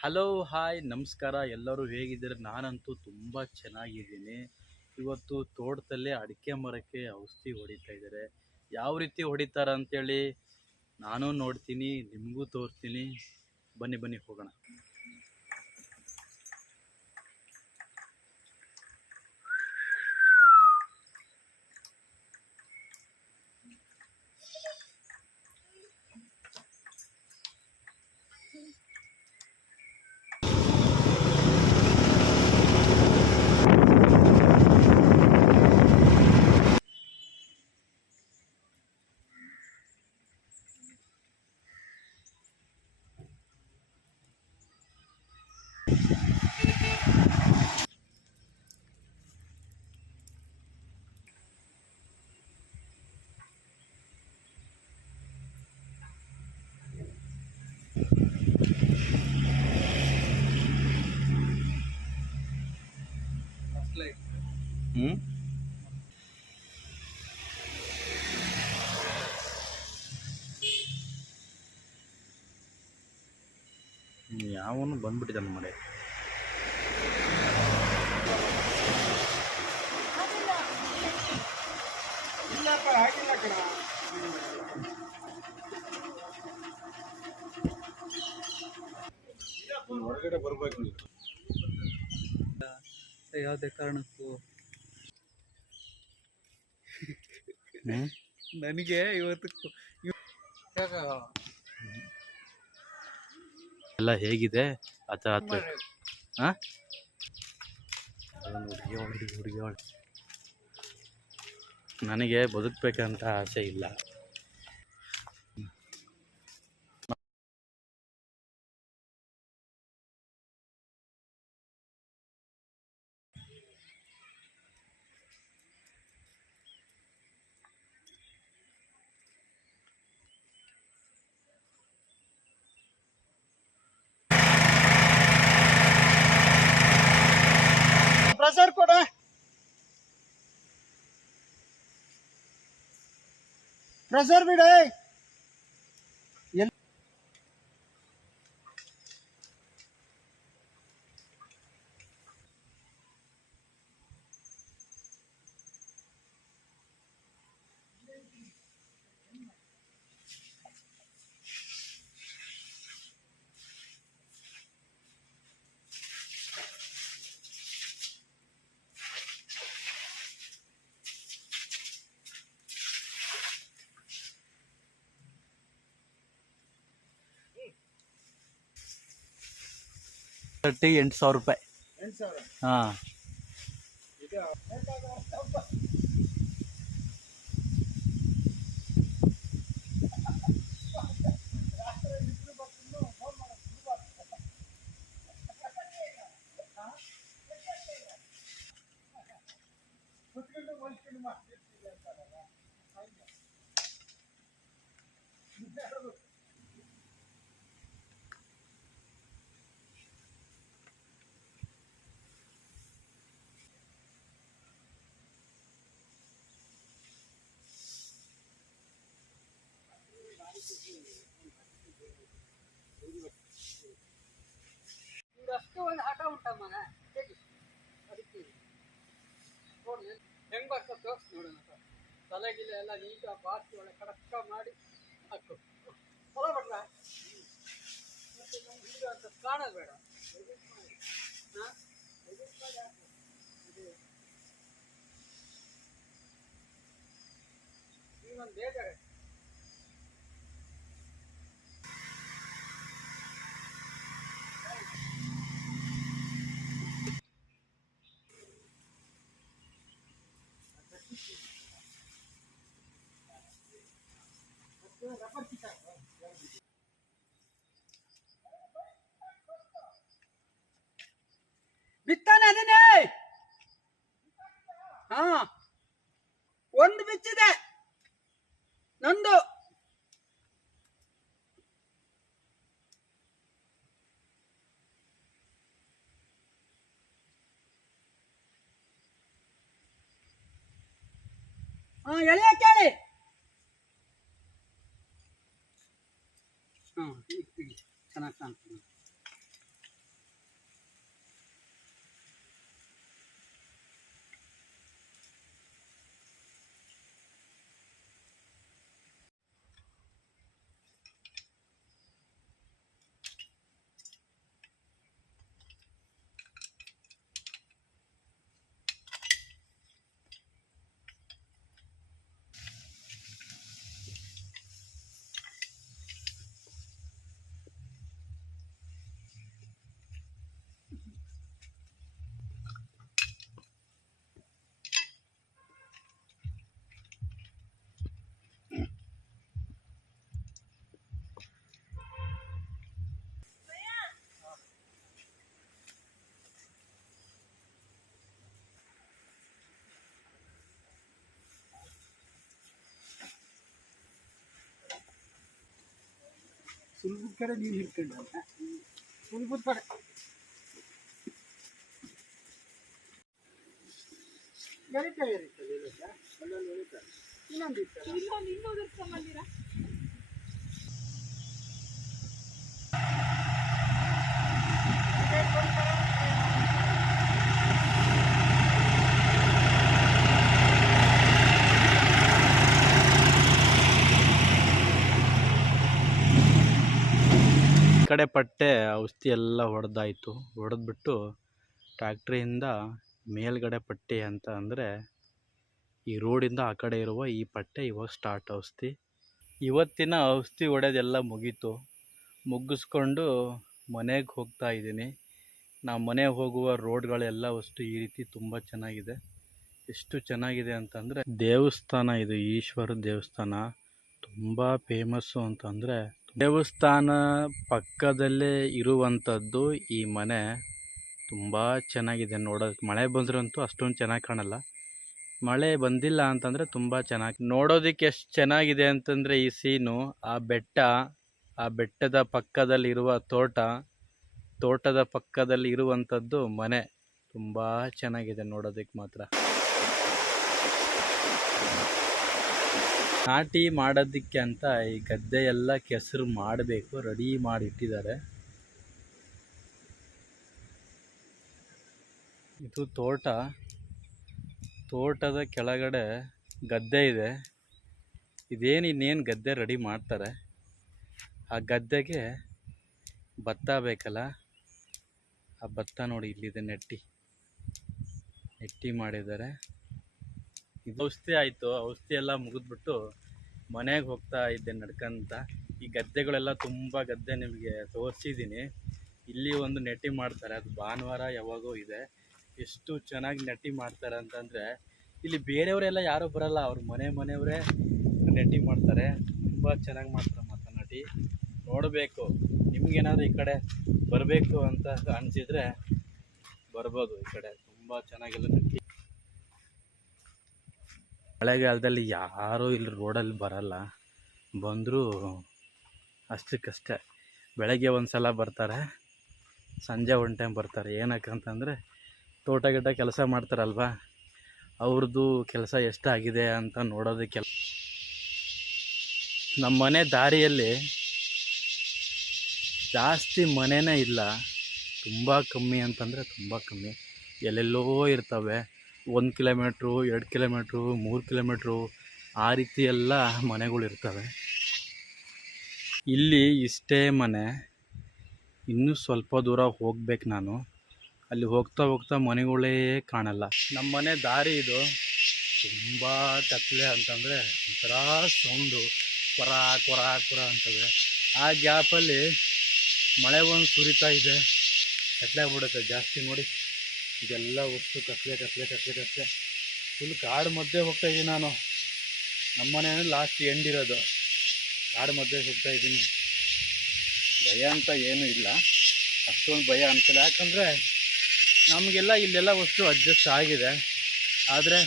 Hello hi ನಮಸ್ಕಾರ. ಎಲ್ಲರೂ ಹೇಗಿದ್ದಾರೆ? ನಾನಂತೂ ತುಂಬ ಚೆನ್ನಾಗಿದ್ದೀನಿ. ಇವತ್ತು ತೋಟದಲ್ಲೇ ಅಡಿಕೆ ಮರಕ್ಕೆ ಔಷಧಿ ಹೊಡಿತಾ ಇದ್ದಾರೆ. ಯಾವ ರೀತಿ ಹೊಡಿತಾರ ಅಂತೇಳಿ ನಾನು ನೋಡ್ತೀನಿ, ನಿಮಗೂ ತೋರಿಸ್ತೀನಿ. ಬನ್ನಿ ಬನ್ನಿ ಹೋಗೋಣ. ಯಾವನು ಬಂದ್ಬಿಟ್ಟಿದ್ದಾನೆ ಮಳೆ. ಹೊರಗಡೆ ಬರ್ಬೇಕು ಯಾವುದೇ ಕಾರಣಕ್ಕೂ ನನಗೆ ಇವತ್ತು ಎಲ್ಲ ಹೇಗಿದೆ ಆ ಥರ ಹುಡುಗಿ ನನಗೆ ಬದುಕಬೇಕಂತ ಆಸೆ ಇಲ್ಲ. ಪ್ರೆಷರ್ ಕೊಡ, ಪ್ರೆಷರ್ ಬಿಡ. ₹8,000. ಹಾಂ, ಅಷ್ಟು ಒಂದು ಹಠ ಉಂಟಮ್ಮನ. ಅದಕ್ಕೆ ನೋಡಿ ಹೆಂಗ್ ಬರ್ತದೆ ತೋರಿಸಿ ನೋಡೋಣ. ತಲೆಗಿಲೆ ಎಲ್ಲ ನೀಟಾಗಿ ಬಾಚಿ ಒಳಗೆ ಕಡಕ್ಕ ಮಾಡಿ ಹಾಕು. ಹೊಲ ಬಿಡ್ರ ಮತ್ತೆ ನಮ್ಗೆ ಈಗ ಅಂತ ಕಾಣೋದು ಬೇಡ. ಇನ್ನೊಂದು ಬೇಜಾರ ಬಿತ್ತಾನೆ ಅದನ್ನೇ. ಹಾ, ಒಂದು ಬಿಚ್ಚಿದೆ ನಂದು. ಹಾ, ಎಳೆಯ ಕೇಳಿ. ಹಾ, ಚೆನ್ನಾಗಿ ಕಾಣ್ತದೆ. ಸುಲಭದ ಕಡೆ ನೀವು ಹಿಡ್ಕೊಂಡಲ್ಲ, ಸುಲಭದ ಕಡೆ ಎಳಿತಾರೆ ಅಲ್ಲಲ್ಲಿ ಎಳಿತಾರೆ. ಇನ್ನೊಂದು ಇರ್ತದೆ. ಈ ಕಡೆ ಪಟ್ಟೆ ಔಷಧಿ ಎಲ್ಲ ಹೊಡೆದಾಯಿತು. ಹೊಡೆದ್ಬಿಟ್ಟು ಟ್ಯಾಕ್ಟ್ರಿಯಿಂದ ಮೇಲ್ಗಡೆ ಪಟ್ಟಿ ಅಂತ ಅಂದರೆ ಈ ರೋಡಿಂದ ಆ ಕಡೆ ಇರುವ ಈ ಪಟ್ಟೆ ಇವಾಗ ಸ್ಟಾರ್ಟ್ ಔಷಧಿ. ಇವತ್ತಿನ ಔಷಧಿ ಹೊಡೆದೆಲ್ಲ ಮುಗೀತು. ಮುಗಿಸ್ಕೊಂಡು ಮನೆಗೆ ಹೋಗ್ತಾ ಇದ್ದೀನಿ. ನಾವು ಮನೆಗೆ ಹೋಗುವ ರೋಡ್ಗಳೆಲ್ಲ ಅಷ್ಟು ಈ ರೀತಿ ತುಂಬ ಚೆನ್ನಾಗಿದೆ. ಎಷ್ಟು ಚೆನ್ನಾಗಿದೆ ಅಂತಂದರೆ ದೇವಸ್ಥಾನ, ಇದು ಈಶ್ವರ ದೇವಸ್ಥಾನ ತುಂಬ ಫೇಮಸ್ಸು ಅಂತಂದರೆ. ದೇವಸ್ಥಾನ ಪಕ್ಕದಲ್ಲೇ ಇರುವಂಥದ್ದು ಈ ಮನೆ ತುಂಬ ಚೆನ್ನಾಗಿದೆ ನೋಡೋದಕ್ಕೆ. ಮಳೆ ಬಂದ್ರಂತೂ ಅಷ್ಟೊಂದು ಚೆನ್ನಾಗಿ ಕಾಣಲ್ಲ, ಮಳೆ ಬಂದಿಲ್ಲ ಅಂತಂದರೆ ತುಂಬ ಚೆನ್ನಾಗಿ ನೋಡೋದಕ್ಕೆ. ಎಷ್ಟು ಚೆನ್ನಾಗಿದೆ ಅಂತಂದರೆ ಈ ಸೀನು, ಆ ಬೆಟ್ಟದ ಪಕ್ಕದಲ್ಲಿರುವ ತೋಟದ ಪಕ್ಕದಲ್ಲಿ ಇರುವಂಥದ್ದು ಮನೆ ತುಂಬ ಚೆನ್ನಾಗಿದೆ ನೋಡೋದಕ್ಕೆ ಮಾತ್ರ. ನಾಟಿ ಮಾಡೋದಕ್ಕೆ ಅಂತ ಈ ಗದ್ದೆ ಎಲ್ಲ ಕೆಸರು ಮಾಡಬೇಕು, ರೆಡಿ ಮಾಡಿ ಇಟ್ಟಿದ್ದಾರೆ. ಇದು ತೋಟದ ಕೆಳಗಡೆ ಗದ್ದೆ ಇದೆ. ಇನ್ನೇನು ಗದ್ದೆ ರೆಡಿ ಮಾಡ್ತಾರೆ. ಆ ಗದ್ದೆಗೆ ಭತ್ತ ಬೇಕಲ್ಲ, ಆ ಭತ್ತ ನೋಡಿ ಇಲ್ಲಿದೆ, ನೆಟ್ಟಿ ಮಾಡಿದ್ದಾರೆ. ಇದು ಔಷಧಿ ಆಯಿತು. ಔಷಧಿ ಎಲ್ಲ ಮುಗಿದ್ಬಿಟ್ಟು ಮನೆಗೆ ಹೋಗ್ತಾ ಇದ್ದೆ ನಡ್ಕಂತ. ಈ ಗದ್ದೆಗಳೆಲ್ಲ ತುಂಬ ಗದ್ದೆ ನಿಮಗೆ ತೋರಿಸಿದ್ದೀನಿ. ಇಲ್ಲಿ ಒಂದು ನೆಟ್ಟಿ ಮಾಡ್ತಾರೆ, ಅದು ಭಾನುವಾರ ಯಾವಾಗೋ ಇದೆ. ಎಷ್ಟು ಚೆನ್ನಾಗಿ ನೆಟ್ಟಿ ಮಾಡ್ತಾರೆ ಅಂತಂದರೆ ಇಲ್ಲಿ ಬೇರೆಯವರೆಲ್ಲ ಯಾರೂ ಬರಲ್ಲ, ಅವ್ರ ಮನೆಯವರೇ ನೆಟ್ಟಿ ಮಾಡ್ತಾರೆ. ತುಂಬ ಚೆನ್ನಾಗಿ ಮಾಡ್ತಾರೆ ಮಾತನಾಡಿ. ನೋಡಬೇಕು, ನಿಮಗೇನಾದರೂ ಈ ಕಡೆ ಬರಬೇಕು ಅಂತ ಅನಿಸಿದರೆ ಬರ್ಬೋದು. ಈ ಕಡೆ ತುಂಬ ಚೆನ್ನಾಗೆಲ್ಲ ನೆಟ್ಟಿ. ಮಳೆಗಾಲದಲ್ಲಿ ಯಾರೂ ಇಲ್ಲಿ ರೋಡಲ್ಲಿ ಬರಲ್ಲ, ಬಂದರೂ ಅಷ್ಟಕ್ಕಷ್ಟೇ. ಬೆಳಗ್ಗೆ ಒಂದು ಸಲ ಬರ್ತಾರೆ, ಸಂಜೆ ಒಂದು ಟೈಮ್ ಬರ್ತಾರೆ. ಏನಕ್ಕಂತಂದರೆ ತೋಟ ಕೆಲಸ ಮಾಡ್ತಾರಲ್ವ, ಅವ್ರದ್ದು ಕೆಲಸ ಎಷ್ಟಾಗಿದೆ ಅಂತ ನೋಡೋದಕ್ಕೆ. ನಮ್ಮ ಮನೆ ದಾರಿಯಲ್ಲಿ ಜಾಸ್ತಿ ಮನೆಯೇ ಇಲ್ಲ, ತುಂಬ ಕಮ್ಮಿ ಅಂತಂದರೆ ತುಂಬ ಕಮ್ಮಿ. ಎಲ್ಲೆಲ್ಲೋ ಇರ್ತವೆ, 1 ಕಿಲೋಮೀಟ್ರು, 2 ಕಿಲೋಮೀಟ್ರು, 3 ಕಿಲೋಮೀಟ್ರು, ಆ ರೀತಿ ಎಲ್ಲ ಮನೆಗಳಿರ್ತವೆ. ಇಲ್ಲಿ ಇಷ್ಟೇ ಮನೆ. ಇನ್ನೂ ಸ್ವಲ್ಪ ದೂರ ಹೋಗ್ಬೇಕು ನಾನು. ಅಲ್ಲಿ ಹೋಗ್ತಾ ಮನೆಗಳೇ ಕಾಣಲ್ಲ. ನಮ್ಮ ಮನೆ ದಾರಿ ಇದು ತುಂಬ ಕತ್ಲೆ ಅಂತಂದರೆ ಒಂಥರ ಸೌಂಡು, ಕೊರ ಅಂತವೆ. ಆ ಗ್ಯಾಪಲ್ಲಿ ಮಳೆ ಒಂದು ಸುರಿತಾ ಇದೆ, ಕತ್ಲೆ ಆಗ್ಬಿಡುತ್ತೆ ಜಾಸ್ತಿ. ನೋಡಿ, ಇದೆಲ್ಲ ವಸ್ತು ಕತ್ಲೆ. ಫುಲ್ ಕಾಡು ಮಧ್ಯೆ ಹೋಗ್ತಾ ಇದ್ದೀನಿ ನಾನು. ನಮ್ಮನೆ ಲಾಸ್ಟ್ ಎಂಡ್ ಇರೋದು, ಕಾಡು ಮಧ್ಯೆ ಹೋಗ್ತಾ ಇದ್ದೀನಿ. ಭಯ ಅಂತ ಏನೂ ಇಲ್ಲ, ಅಷ್ಟೊಂದು ಭಯ ಅನಿಸಲ್ಲ. ಯಾಕಂದರೆ ನಮಗೆಲ್ಲ ಇಲ್ಲೆಲ್ಲ ವಸ್ತು ಅಡ್ಜಸ್ಟ್ ಆಗಿದೆ, ಆದರೆ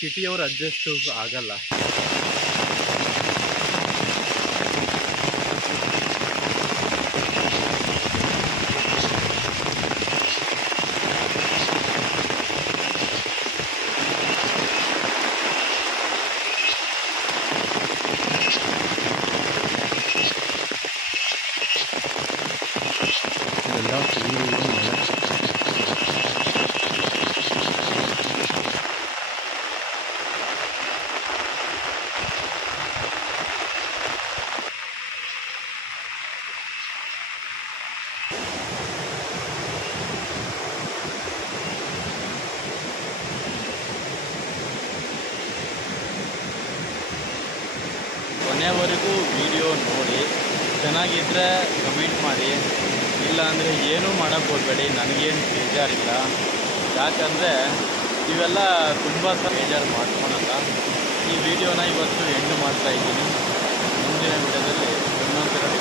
ಸಿಟಿಯವರು ಅಡ್ಜಸ್ಟು ಆಗಲ್ಲ. ಕೊನೆವರೆಗೂ ವಿಡಿಯೋ ನೋಡಿ, ಚೆನ್ನಾಗಿದ್ದರೆ ಕಮೆಂಟ್ ಮಾಡಿ, ಇಲ್ಲ ಅಂದರೆ ಏನೂ ಮಾಡೋಕ್ಕೆ ಹೋಗಬೇಡಿ. ನನಗೇನು ಬೇಜಾರಿಲ್ಲ, ಯಾಕಂದರೆ ಇವೆಲ್ಲ ತುಂಬ ಬೇಜಾರು ಮಾಡ್ಕೊಳಲ್ಲ. ಈ ವಿಡಿಯೋನ ಇವತ್ತು ಎಂಡ್ ಮಾಡ್ತಾ ಇದ್ದೀನಿ. ಮುಂದಿನ ವಿಡಿಯೋದಲ್ಲಿ ಇನ್ನೊಂದು